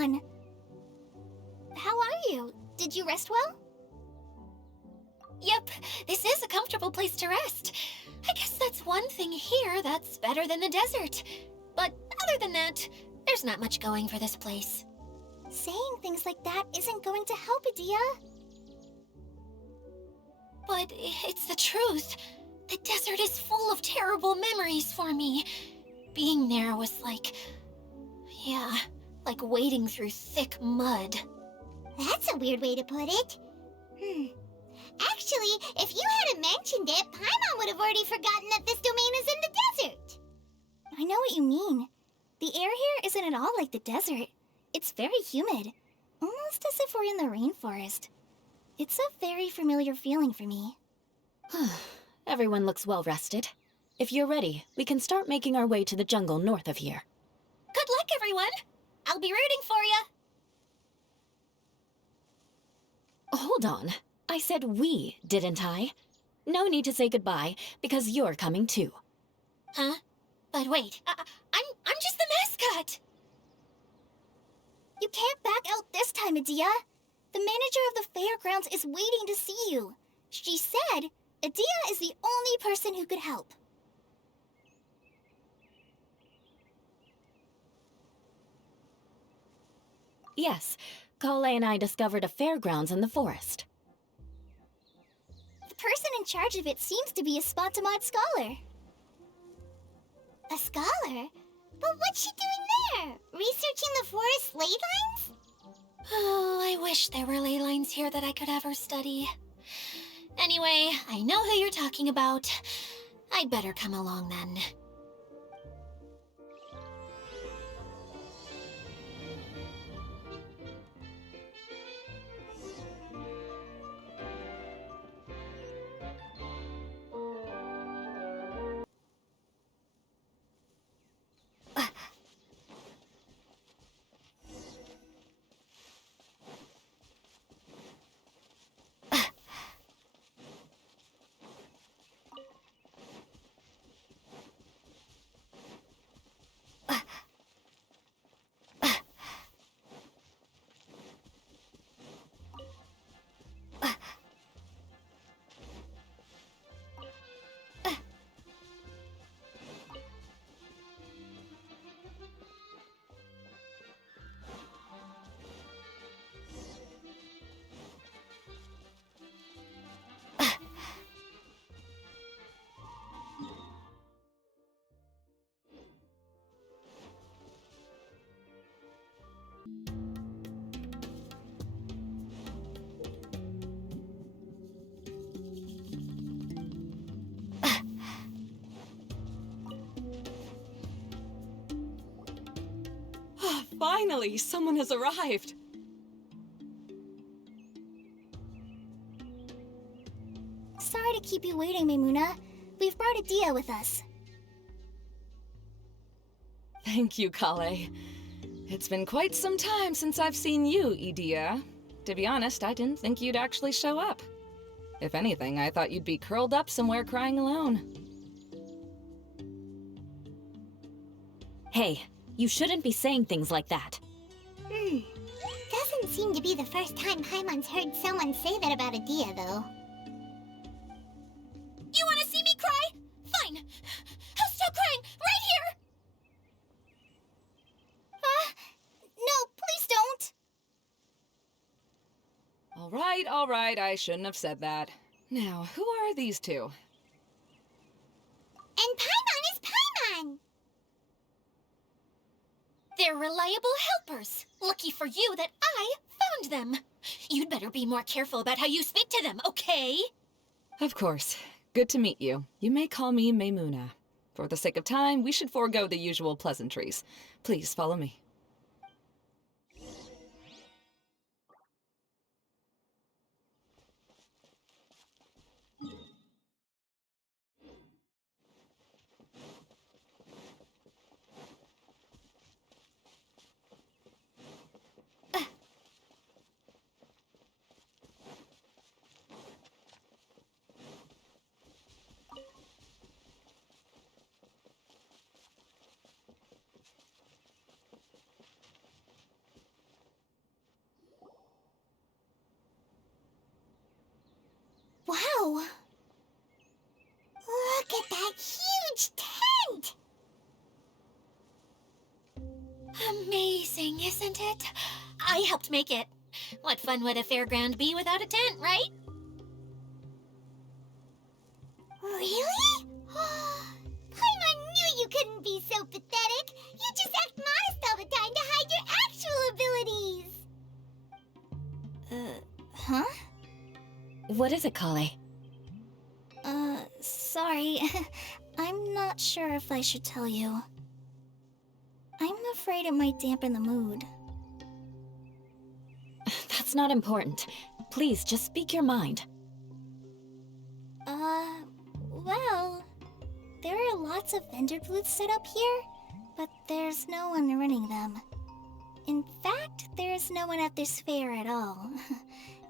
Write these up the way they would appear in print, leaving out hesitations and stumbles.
on? How are you? Did you rest well? Yep, this is a comfortable place to rest. I guess that's one thing here that's better than the desert. But other than that, there's not much going for this place. Saying things like that isn't going to help, Adia. But it's the truth. The desert is full of terrible memories for me. Being there was like... yeah, like wading through thick mud. That's a weird way to put it. Actually, if you hadn't mentioned it, Paimon would have already forgotten that this domain is in the desert. I know what you mean. The air here isn't at all like the desert. It's very humid, almost as if we're in the rainforest. It's a very familiar feeling for me. Everyone looks well rested. If you're ready, we can start making our way to the jungle north of here. Good luck, everyone! I'll be rooting for ya! Hold on. I said we, didn't I? No need to say goodbye, because you're coming too. Huh? But wait, I'm just the mascot! You can't back out this time, Adia. The manager of the fairgrounds is waiting to see you. She said Adia is the only person who could help. Yes, Kale and I discovered a fairgrounds in the forest. The person in charge of it seems to be a Spontamod scholar. A scholar? But what's she doing there? Researching the forest ley lines? Oh, I wish there were ley lines here that I could ever study. Anyway, I know who you're talking about. I'd better come along then. Finally, someone has arrived. Sorry to keep you waiting, Maimuna. We've brought Adia with us. Thank you, Kale. It's been quite some time since I've seen you, Idia. To be honest, I didn't think you'd actually show up. If anything, I thought you'd be curled up somewhere crying alone. Hey, you shouldn't be saying things like that. Doesn't seem to be the first time Paimon's heard someone say that about Adia, though. You wanna see me cry? Fine! I'll stop crying right here! No, please don't! All right, I shouldn't have said that. Now, who are these two? And Paimon is Paimon! They're reliable helpers. Lucky for you that I found them. You'd better be more careful about how you speak to them, okay? Of course. Good to meet you. You may call me Maimuna. For the sake of time, we should forego the usual pleasantries. Please follow me. amazing, isn't it? I helped make it. What fun would a fairground be without a tent, right? Really? Paimon knew you couldn't be so pathetic. You just act modest all the time to hide your actual abilities. Huh? What is it, Kale? Sorry. I'm not sure if I should tell you. I'm afraid it might dampen the mood. That's not important. Please, just speak your mind. Well, there are lots of vendor booths set up here, but there's no one running them. In fact, there's no one at this fair at all.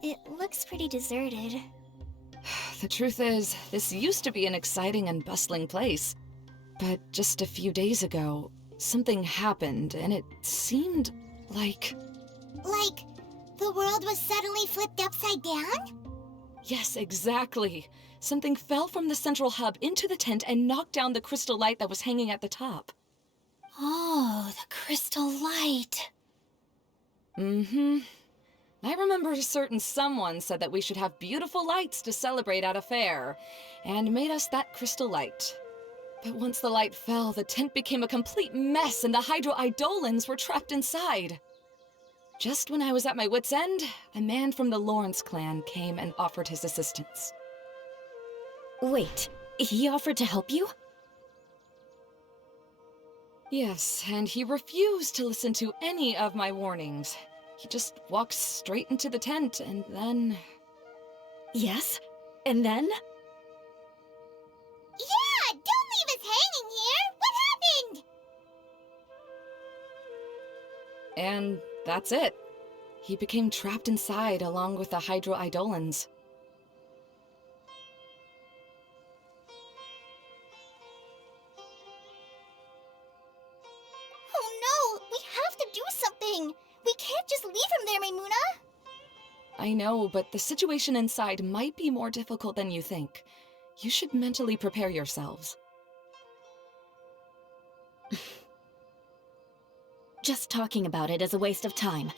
It looks pretty deserted. The truth is, this used to be an exciting and bustling place. But just a few days ago, something happened, and it seemed like... Like, the world was suddenly flipped upside down? Yes, exactly. Something fell from the central hub into the tent and knocked down the crystal light that was hanging at the top. Oh, the crystal light. Mm-hmm. I remember a certain someone said that we should have beautiful lights to celebrate at a fair, and made us that crystal light. But once the light fell, the tent became a complete mess and the Hydro-Eidolons were trapped inside. Just when I was at my wit's end, a man from the Lawrence clan came and offered his assistance. Wait, he offered to help you? Yes, and he refused to listen to any of my warnings. He just walked straight into the tent, and then... Yes? And then? Yeah! Don't leave us hanging here! What happened? And that's it. He became trapped inside along with the Hydro-Eidolons. Oh no! We have to do something! We can't just leave him there, Maimuna! I know, but the situation inside might be more difficult than you think. You should mentally prepare yourselves. Just talking about it is a waste of time.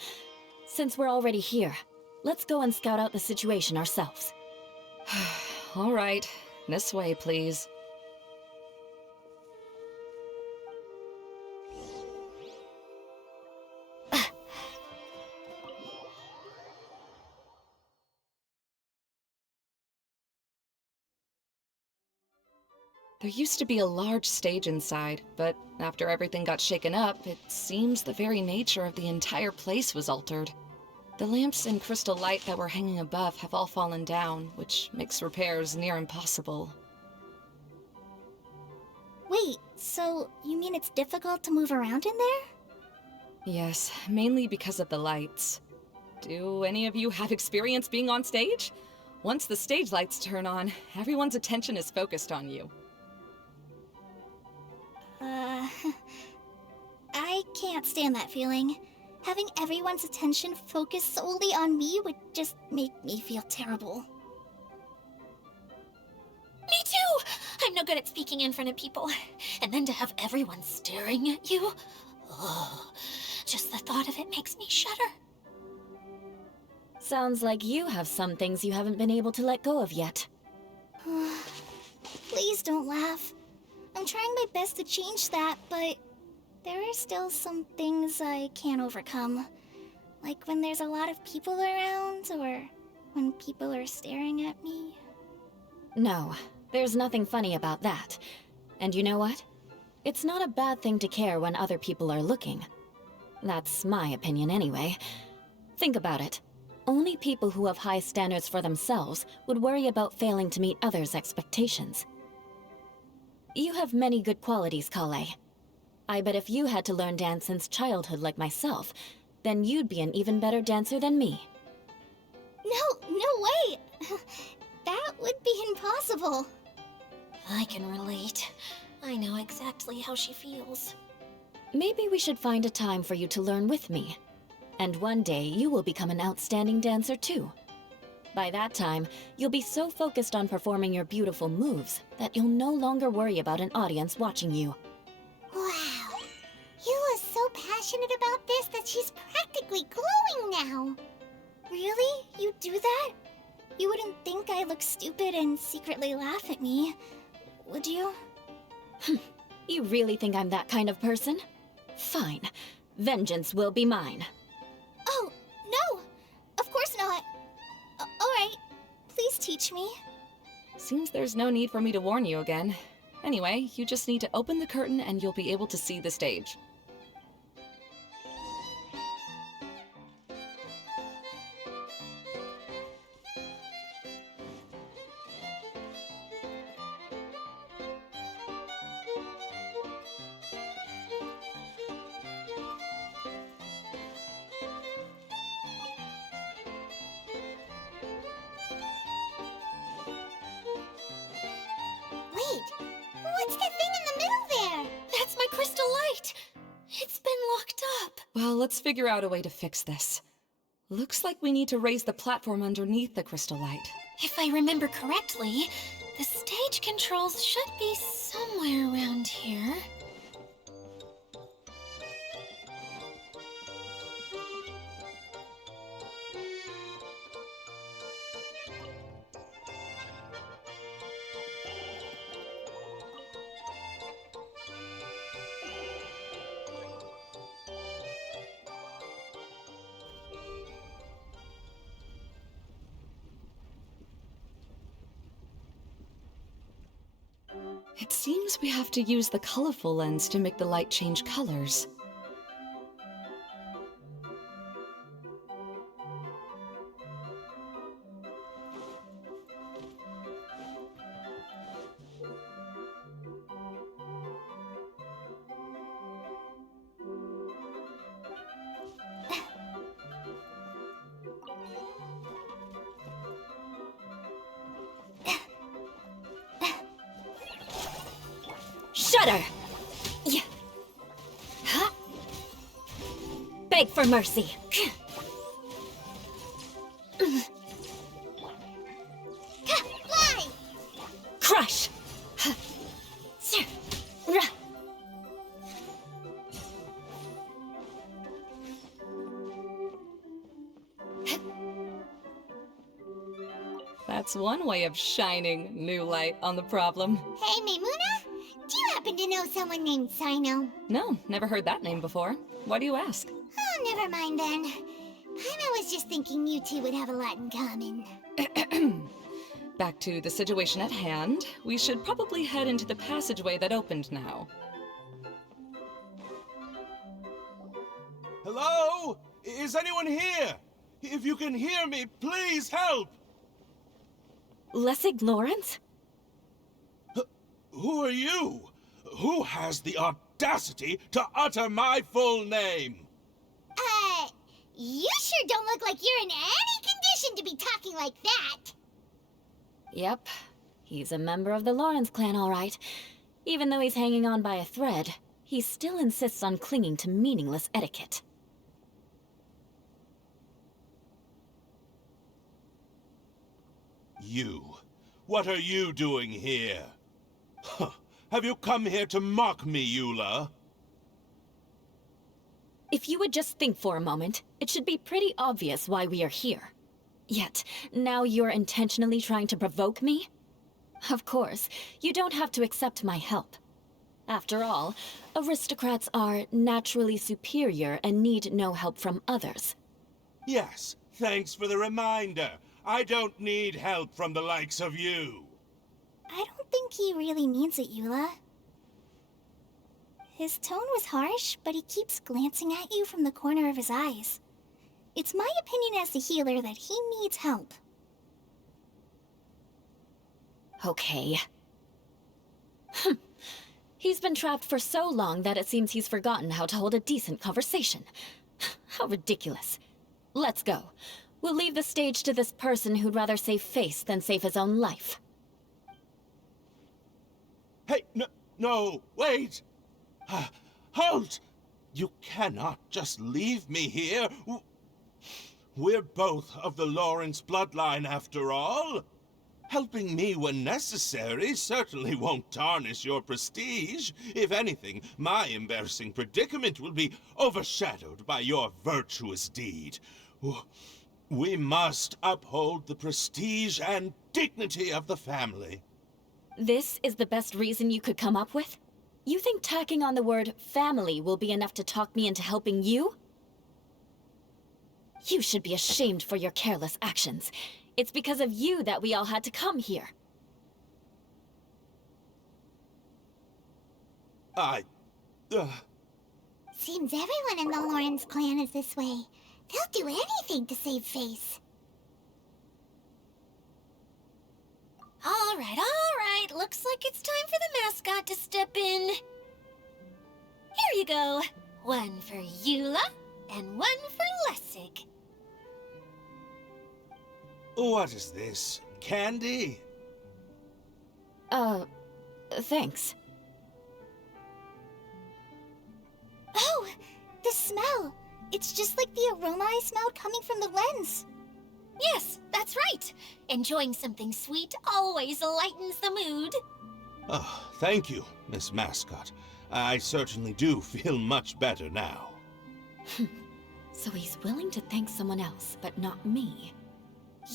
Since we're already here, let's go and scout out the situation ourselves. All right, this way, please. There used to be a large stage inside, but after everything got shaken up, it seems the very nature of the entire place was altered. The lamps and crystal light that were hanging above have all fallen down, which makes repairs near impossible. Wait, so you mean it's difficult to move around in there? Yes, mainly because of the lights. Do any of you have experience being on stage? Once the stage lights turn on, everyone's attention is focused on you. I can't stand that feeling. Having everyone's attention focused solely on me would just make me feel terrible. Me too! I'm no good at speaking in front of people. And then to have everyone staring at you? Oh, just the thought of it makes me shudder. Sounds like you have some things you haven't been able to let go of yet. Please don't laugh. I'm trying my best to change that, but there are still some things I can't overcome. Like when there's a lot of people around, or when people are staring at me. No, there's nothing funny about that. And you know what? It's not a bad thing to care when other people are looking. That's my opinion anyway. Think about it. Only people who have high standards for themselves would worry about failing to meet others' expectations. You have many good qualities, Kale. I bet if you had to learn dance since childhood like myself, then you'd be an even better dancer than me. No way! That would be impossible. I can relate. I know exactly how she feels. Maybe we should find a time for you to learn with me. And one day, you will become an outstanding dancer too. By that time, you'll be so focused on performing your beautiful moves that you'll no longer worry about an audience watching you. Wow. Eula's so passionate about this that she's practically glowing now. Really? You do that? You wouldn't think I look stupid and secretly laugh at me, would you? You really think I'm that kind of person? Fine. Vengeance will be mine. Oh, no! Of course not. Alright, please teach me. Seems there's no need for me to warn you again. Anyway, you just need to open the curtain and you'll be able to see the stage. Wait, what's that thing in the middle there? That's my crystal light! It's been locked up. Well, let's figure out a way to fix this. Looks like we need to raise the platform underneath the crystal light. If I remember correctly, the stage controls should be somewhere around here. It seems we have to use the colorful lens to make the light change colors. Shudder! Yeah. Huh? Beg for mercy. Fly! Crush! That's one way of shining new light on the problem. Hey, Maymuna? Do you happen to know someone named Sino? No, never heard that name before. Why do you ask? Oh, never mind then. Paimon was just thinking you two would have a lot in common. Back to the situation at hand. We should probably head into the passageway that opened now. Hello? Is anyone here? If you can hear me, please help! Lessig Lawrence? Who are you? Who has the audacity to utter my full name? You sure don't look like you're in any condition to be talking like that. Yep. He's a member of the Lawrence clan, all right. Even though he's hanging on by a thread, he still insists on clinging to meaningless etiquette. You. What are you doing here? Huh. Have you come here to mock me, Eula? If you would just think for a moment, it should be pretty obvious why we are here. Yet, now you're intentionally trying to provoke me? Of course, you don't have to accept my help. After all, aristocrats are naturally superior and need no help from others. Yes, thanks for the reminder. I don't need help from the likes of you. I don't think he really means it, Eula. His tone was harsh, but he keeps glancing at you from the corner of his eyes. It's my opinion as the healer that he needs help. Okay. He's been trapped for so long that it seems he's forgotten how to hold a decent conversation. How ridiculous. Let's go. We'll leave the stage to this person who'd rather save face than save his own life. Hey, no, wait! Halt! You cannot just leave me here. We're both of the Lawrence bloodline, after all. Helping me when necessary certainly won't tarnish your prestige. If anything, my embarrassing predicament will be overshadowed by your virtuous deed. We must uphold the prestige and dignity of the family. This is the best reason you could come up with? You think tacking on the word family will be enough to talk me into helping you? You should be ashamed for your careless actions. It's because of you that we all had to come here. Seems everyone in the Lawrence clan is this way. They'll do anything to save face. All right. Looks like it's time for the mascot to step in. Here you go. One for Eula, and one for Lessig. What is this? Candy? Thanks. Oh, the smell! It's just like the aroma I smelled coming from the lens. Yes, that's right. Enjoying something sweet always lightens the mood. Oh, thank you, Miss Mascot. I certainly do feel much better now. So he's willing to thank someone else, but not me.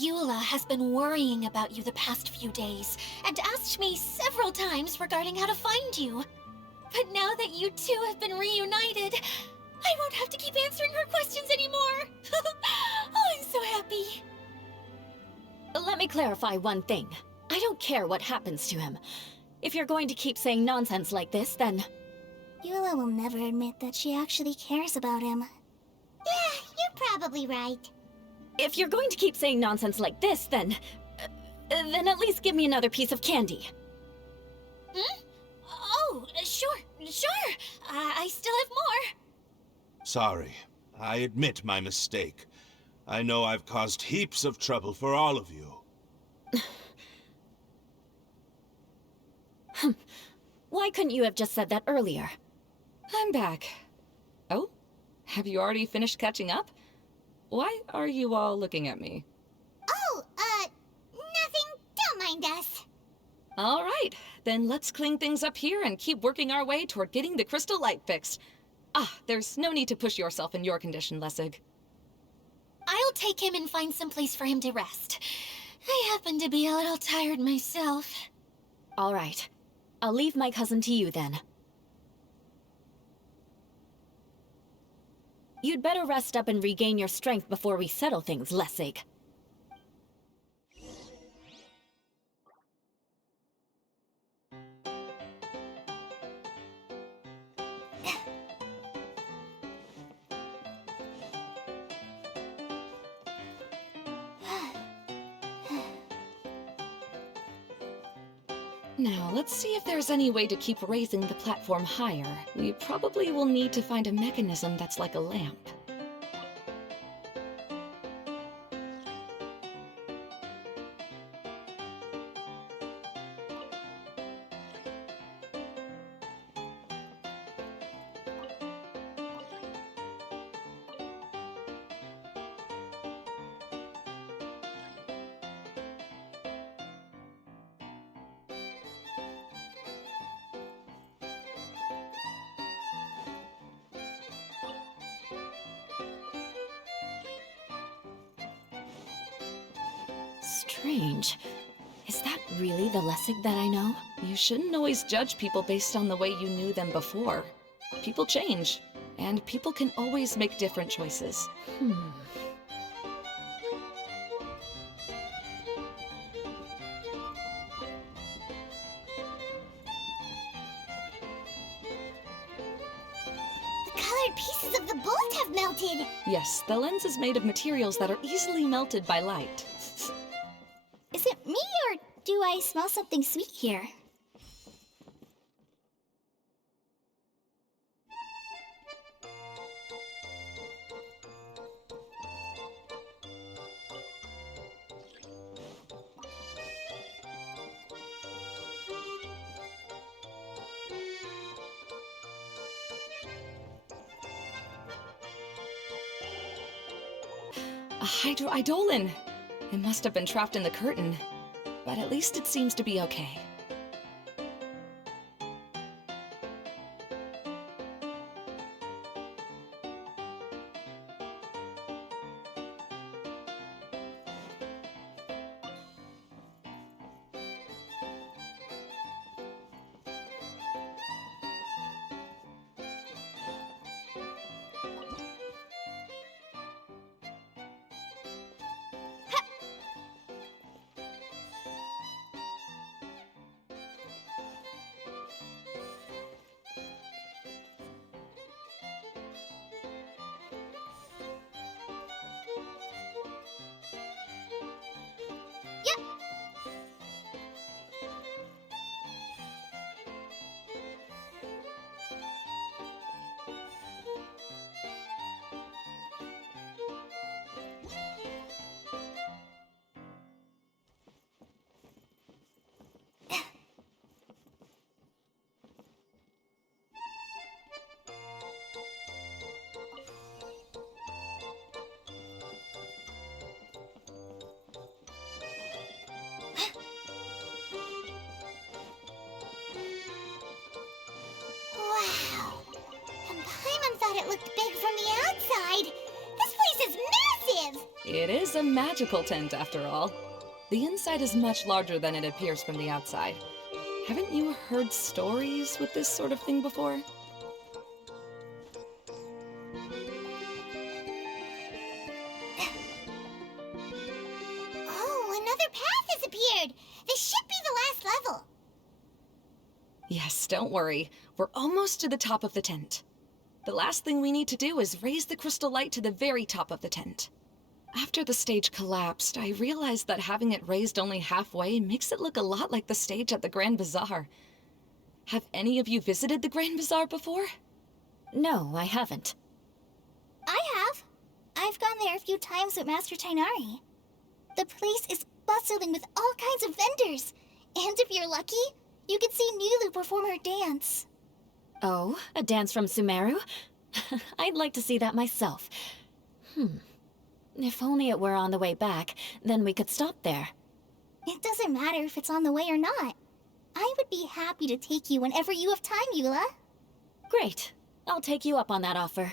Eula has been worrying about you the past few days, and asked me several times regarding how to find you. But now that you two have been reunited, I won't have to keep answering her questions anymore. Oh, I'm so happy. Let me clarify one thing. I don't care what happens to him. If you're going to keep saying nonsense like this, then... Eula will never admit that she actually cares about him. Yeah, you're probably right. If you're going to keep saying nonsense like this, then at least give me another piece of candy. Hmm? Oh, sure. I still have more. Sorry. I admit my mistake. I know I've caused heaps of trouble for all of you. Why couldn't you have just said that earlier? I'm back. Oh? Have you already finished catching up? Why are you all looking at me? Oh, nothing. Don't mind us. All right, then let's clean things up here and keep working our way toward getting the crystal light fixed. There's no need to push yourself in your condition, Lessig. I'll take him and find some place for him to rest. I happen to be a little tired myself. All right. I'll leave my cousin to you then. You'd better rest up and regain your strength before we settle things, Lessig. Now, let's see if there's any way to keep raising the platform higher. We probably will need to find a mechanism that's like a lamp. Strange. Is that really the Lessig that I know? You shouldn't always judge people based on the way you knew them before. People change, and people can always make different choices. The colored pieces of the bolt have melted. Yes, the lens is made of materials that are easily melted by light. Is it me, or do I smell something sweet here? A hydroidolin! It must have been trapped in the curtain. but at least it seems to be okay. Wow. And Paimon thought it looked big from the outside. This place is massive! It is a magical tent, after all. The inside is much larger than it appears from the outside. Haven't you heard stories with this sort of thing before? Oh, another path has appeared! This should be the last level. Yes, don't worry. We're almost to the top of the tent. The last thing we need to do is raise the crystal light to the very top of the tent. After the stage collapsed, I realized that having it raised only halfway makes it look a lot like the stage at the Grand Bazaar. Have any of you visited the Grand Bazaar before? No, I haven't. I have. I've gone there a few times with Master Tainari. The place is bustling with all kinds of vendors. And if you're lucky, you can see Nilu perform her dance. Oh, a dance from Sumeru? I'd like to see that myself. If only it were on the way back, then we could stop there. It doesn't matter if it's on the way or not. I would be happy to take you whenever you have time, Eula. Great. I'll take you up on that offer.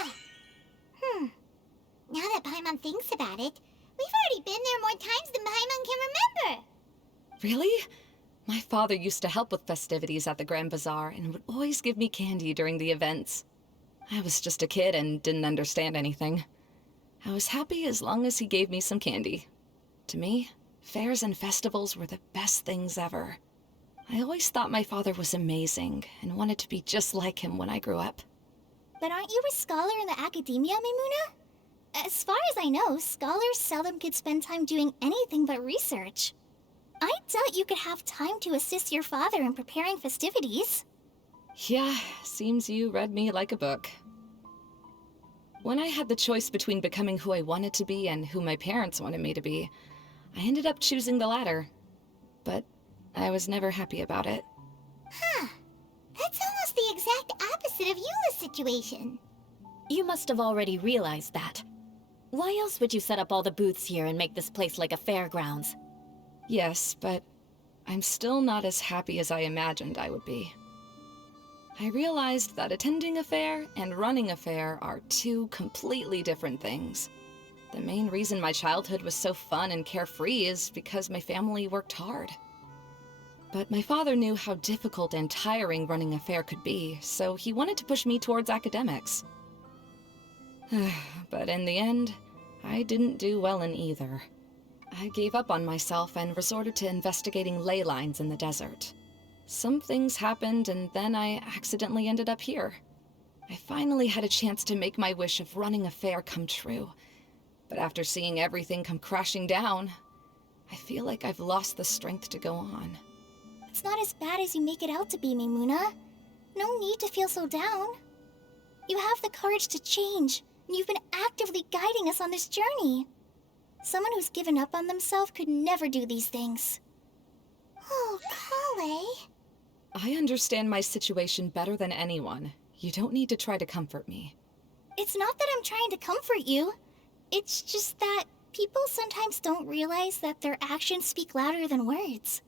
Yeah! Now that Paimon thinks about it, we've already been there more times than Paimon can remember. Really? My father used to help with festivities at the Grand Bazaar and would always give me candy during the events. I was just a kid and didn't understand anything. I was happy as long as he gave me some candy. To me, fairs and festivals were the best things ever. I always thought my father was amazing and wanted to be just like him when I grew up. But aren't you a scholar in the academia, Maimuna? As far as I know, scholars seldom could spend time doing anything but research. I doubt you could have time to assist your father in preparing festivities. Yeah, seems you read me like a book. When I had the choice between becoming who I wanted to be and who my parents wanted me to be, I ended up choosing the latter. But I was never happy about it. Huh. That's almost the exact opposite of Eula's situation. You must have already realized that. Why else would you set up all the booths here and make this place like a fairgrounds? Yes, but I'm still not as happy as I imagined I would be. I realized that attending a fair and running a fair are two completely different things. The main reason my childhood was so fun and carefree is because my family worked hard. But my father knew how difficult and tiring running a fair could be, so he wanted to push me towards academics. But in the end, I didn't do well in either. I gave up on myself and resorted to investigating ley lines in the desert. Some things happened, and then I accidentally ended up here. I finally had a chance to make my wish of running a fair come true. But after seeing everything come crashing down, I feel like I've lost the strength to go on. It's not as bad as you make it out to be, Maimuna. No need to feel so down. You have the courage to change, and you've been actively guiding us on this journey. Someone who's given up on themselves could never do these things. Oh, Kale. I understand my situation better than anyone. You don't need to try to comfort me. It's not that I'm trying to comfort you. It's just that People sometimes don't realize that their actions speak louder than words.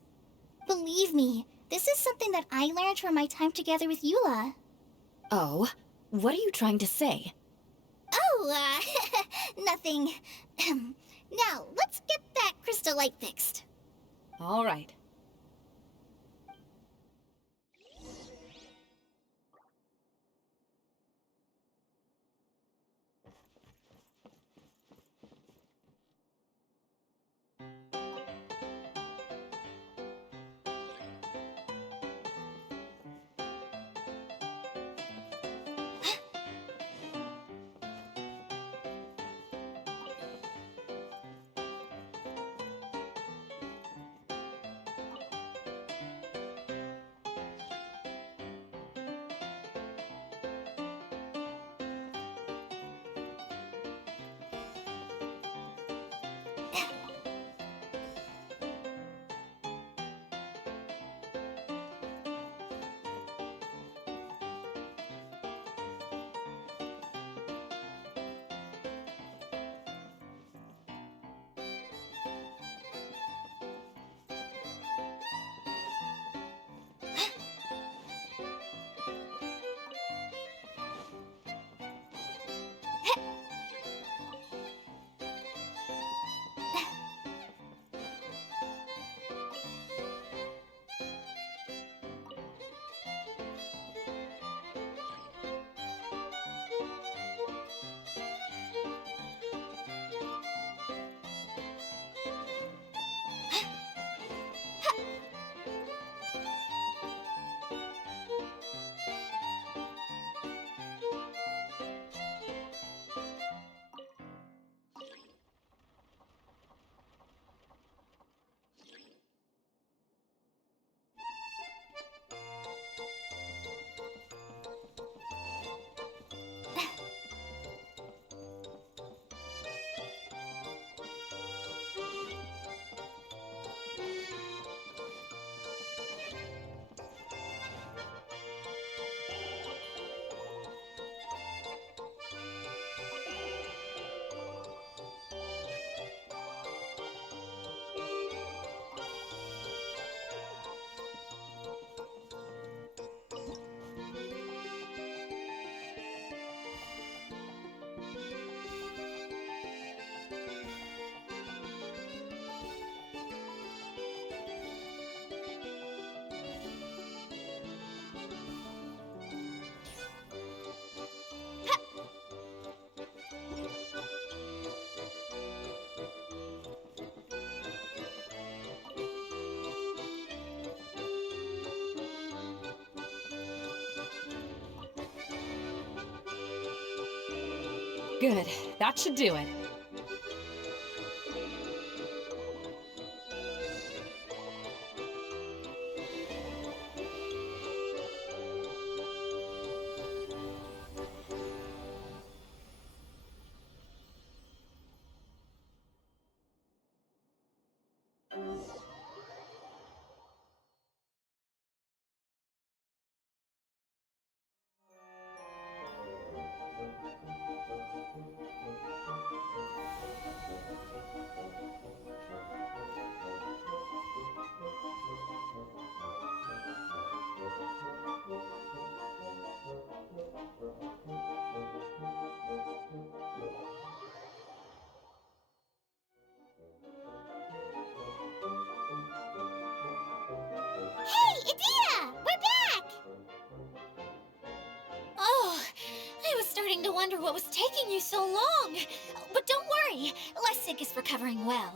Believe me, this is something that I learned from my time together with Eula. Oh, what are you trying to say? Oh, nothing. Now, let's get that crystal light fixed. All right. Good. That should do it. Hey, Idea! We're back! Oh, I was starting to wonder what was taking you so long. But don't worry, Lessig is recovering well.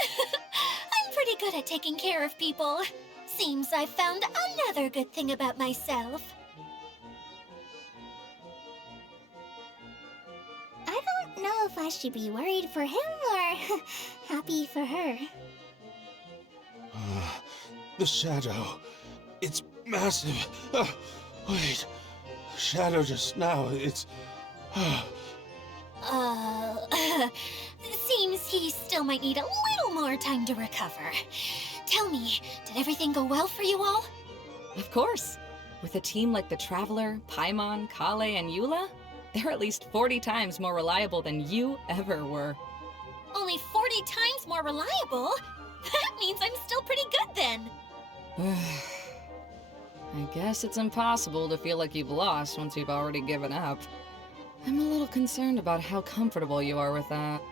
I'm pretty good at taking care of people. Seems I've found another good thing about myself. I don't know if I should be worried for him or happy for her. The shadow. It's massive. Wait. Shadow just now. It's... Seems he still might need a little more time to recover. Tell me, did everything go well for you all? Of course. With a team like the Traveler, Paimon, Kale, and Eula, They're at least 40 times more reliable than you ever were. Only 40 times more reliable? That means I'm still pretty good then. I guess it's impossible to feel like you've lost once you've already given up. I'm a little concerned about how comfortable you are with that.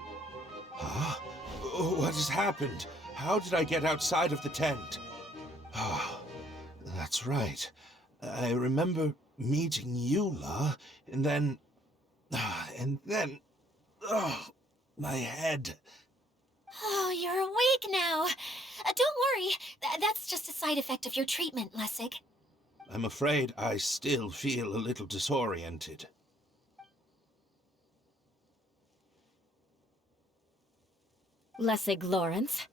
Huh? What has happened? How did I get outside of the tent? Ah, that's right. I remember meeting Eula, and then... Oh, my head. Oh, you're awake now. Don't worry. That's just a side effect of your treatment, Lessig. I'm afraid I still feel a little disoriented. Lessig Lawrence.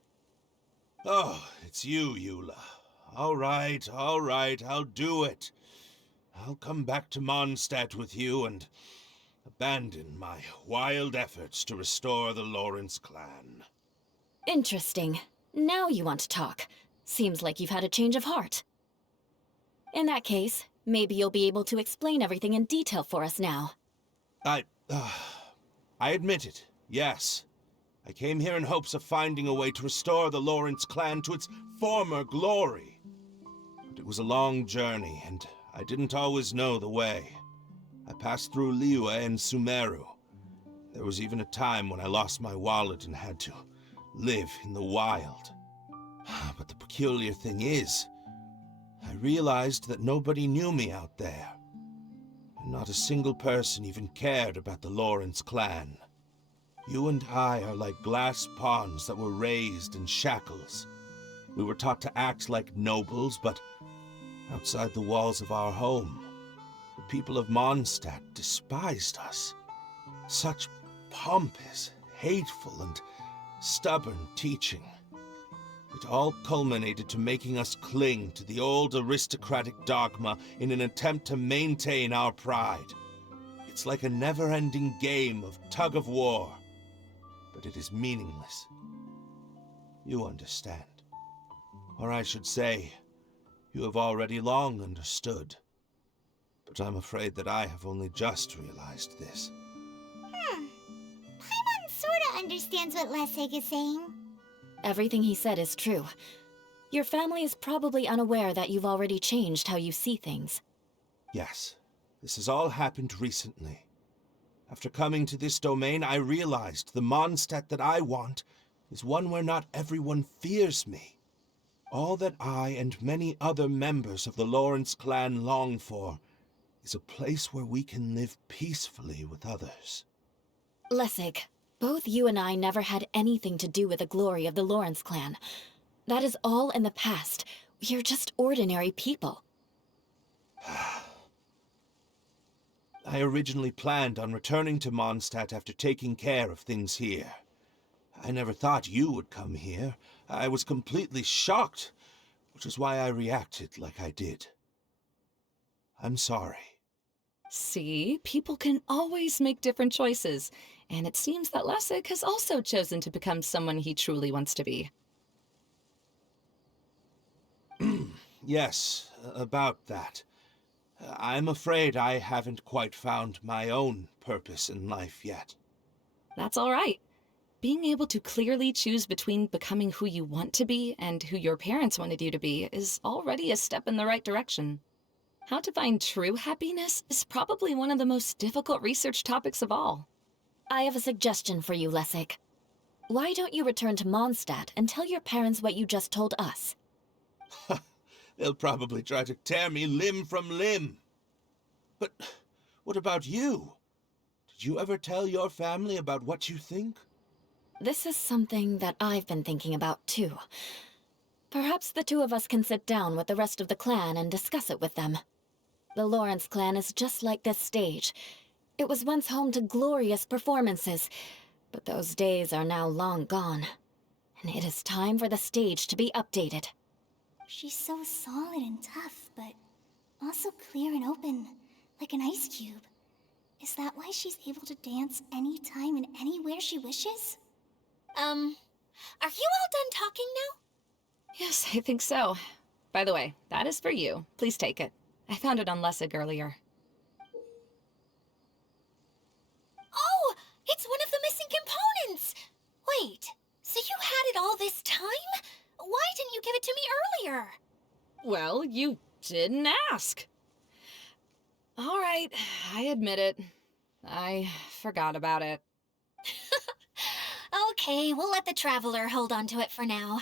Oh, it's you, Eula. All right, I'll do it. I'll come back to Mondstadt with you and abandon my wild efforts to restore the Lawrence clan. Interesting. Now you want to talk. Seems like you've had a change of heart. In that case, maybe you'll be able to explain everything in detail for us now. I admit it, yes. I came here in hopes of finding a way to restore the Lawrence clan to its former glory. But it was a long journey, and I didn't always know the way. I passed through Liyue and Sumeru. There was even a time when I lost my wallet and had to live in the wild. But the peculiar thing is, I realized that nobody knew me out there. And not a single person even cared about the Lawrence clan. You and I are like glass pawns that were raised in shackles. We were taught to act like nobles, but outside the walls of our home, the people of Mondstadt despised us. Such pompous, hateful, and stubborn teaching. It all culminated to making us cling to the old aristocratic dogma in an attempt to maintain our pride. It's like a never-ending game of tug-of-war, but it is meaningless. You understand. Or I should say, you have already long understood. But I'm afraid that I have only just realized this. Paimon sorta understands what Lessig is saying. Everything he said is true. Your family is probably unaware that you've already changed how you see things. Yes, this has all happened recently. After coming to this domain, I realized the Mondstadt that I want is one where not everyone fears me. All that I and many other members of the Lawrence clan long for is a place where we can live peacefully with others. Lessig, both you and I never had anything to do with the glory of the Lawrence clan. That is all in the past. We are just ordinary people. I originally planned on returning to Mondstadt after taking care of things here. I never thought you would come here. I was completely shocked, which is why I reacted like I did. I'm sorry. See, people can always make different choices, and it seems that Lessig has also chosen to become someone he truly wants to be. Yes, about that. I'm afraid I haven't quite found my own purpose in life yet. That's all right. Being able to clearly choose between becoming who you want to be and who your parents wanted you to be is already a step in the right direction. How to find true happiness is probably one of the most difficult research topics of all. I have a suggestion for you, Lessig. Why don't you return to Mondstadt and tell your parents what you just told us? They'll probably try to tear me limb from limb. But what about you? Did you ever tell your family about what you think? This is something that I've been thinking about, too. Perhaps the two of us can sit down with the rest of the clan and discuss it with them. The Lawrence clan is just like this stage. It was once home to glorious performances, but those days are now long gone. And it is time for the stage to be updated. She's so solid and tough, but also clear and open, like an ice cube. Is that why she's able to dance anytime and anywhere she wishes? Are you all done talking now? Yes, I think so. By the way, that is for you. Please take it. I found it on Lessig earlier. give it to me earlier? Well, you didn't ask. All right, I admit it. I forgot about it. Okay, we'll let the Traveler hold on to it for now.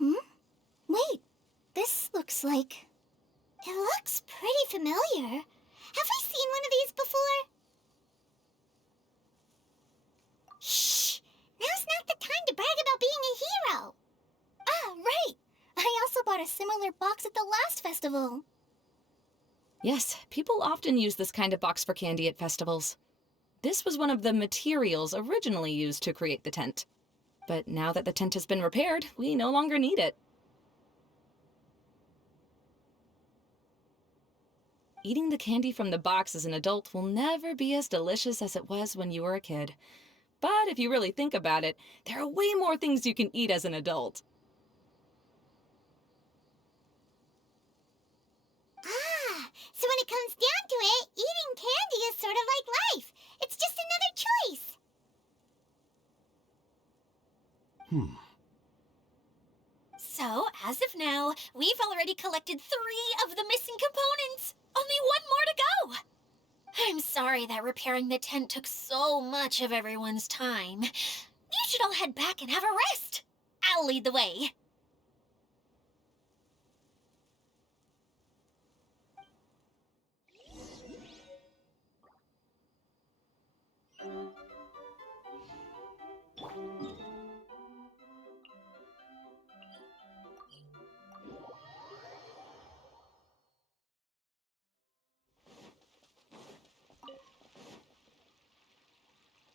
Wait, this looks like... It looks pretty familiar. Have I seen one of these before? Shh! Now's not the time to brag about being a hero! Ah, right! I also bought a similar box at the last festival. Yes, people often use this kind of box for candy at festivals. This was one of the materials originally used to create the tent. But now that the tent has been repaired, we no longer need it. Eating the candy from the box as an adult will never be as delicious as it was when you were a kid. But if you really think about it, there are way more things you can eat as an adult. Ah, so when it comes down to it, eating candy is sort of like life. It's just another choice. So, as of now, we've already collected 3 of the missing components. Only 1 more to go. I'm sorry that repairing the tent took so much of everyone's time. You should all head back and have a rest. I'll lead the way.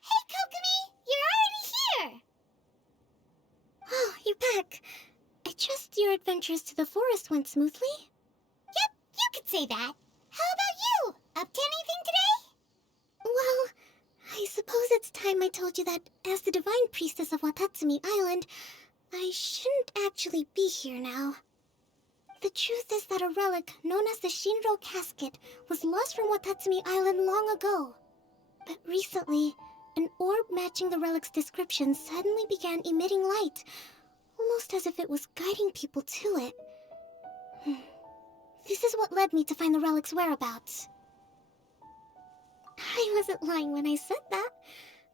Hey, Kokomi! You're already here! Oh, you're back. I trust your adventures to the forest went smoothly? Yep, you could say that. How about you? Up to anything today? Well, I suppose it's time I told you that as the Divine Priestess of Watatsumi Island, I shouldn't actually be here now. The truth is that a relic known as the Shinro Casket was lost from Watatsumi Island long ago. But recently, an orb matching the relic's description suddenly began emitting light, almost as if it was guiding people to it. This is what led me to find the relic's whereabouts. I wasn't lying when I said that.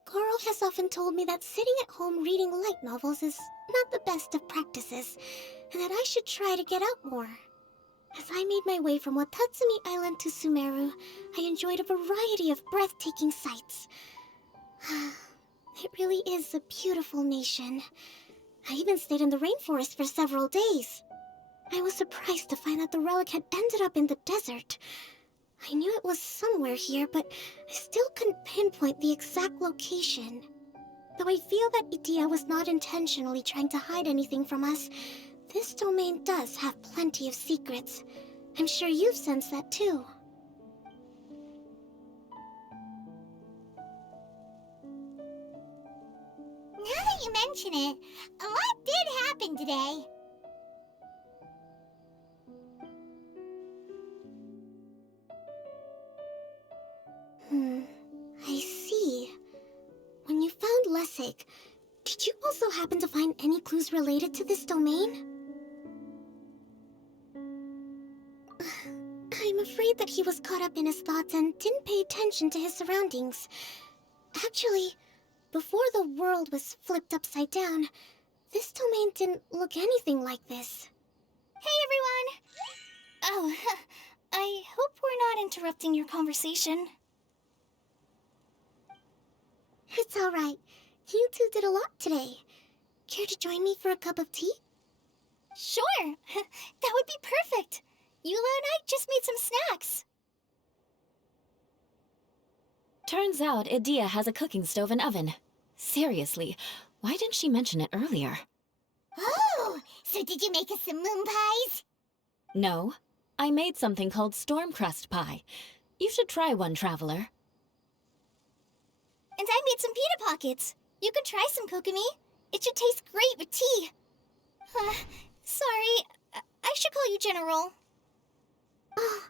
Goro has often told me that sitting at home reading light novels is not the best of practices, and that I should try to get out more. As I made my way from Watatsumi Island to Sumeru, I enjoyed a variety of breathtaking sights. It really is a beautiful nation. I even stayed in the rainforest for several days. I was surprised to find that the relic had ended up in the desert. I knew it was somewhere here, but I still couldn't pinpoint the exact location. Though I feel that Idia was not intentionally trying to hide anything from us, this domain does have plenty of secrets. I'm sure you've sensed that too. Now that you mention it, a lot did happen today. I see. When you found Lessig, did you also happen to find any clues related to this domain? I'm afraid that he was caught up in his thoughts and didn't pay attention to his surroundings. Actually, before the world was flipped upside down, this domain didn't look anything like this. Hey, everyone! Oh, I hope we're not interrupting your conversation. It's alright. You two did a lot today. Care to join me for a cup of tea? Sure! That would be perfect! Eula and I just made some snacks. Turns out Idia has a cooking stove and oven. Seriously, why didn't she mention it earlier? Oh! So did you make us some moon pies? No, I made something called storm crust pie. You should try one, Traveler. And I made some pita pockets. You could try some, Kokomi. It should taste great with tea. Sorry, I should call you General. Oh,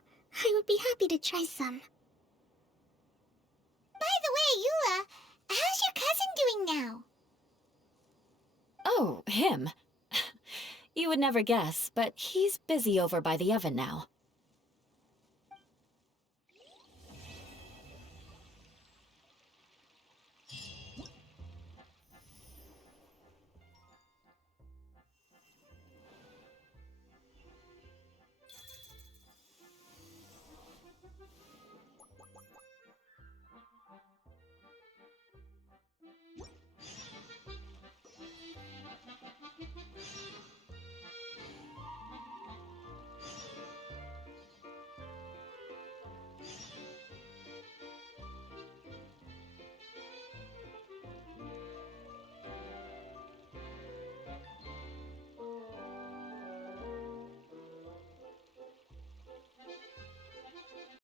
I would be happy to try some. By the way, Eula, how's your cousin doing now? Oh, him. You would never guess, but he's busy over by the oven now.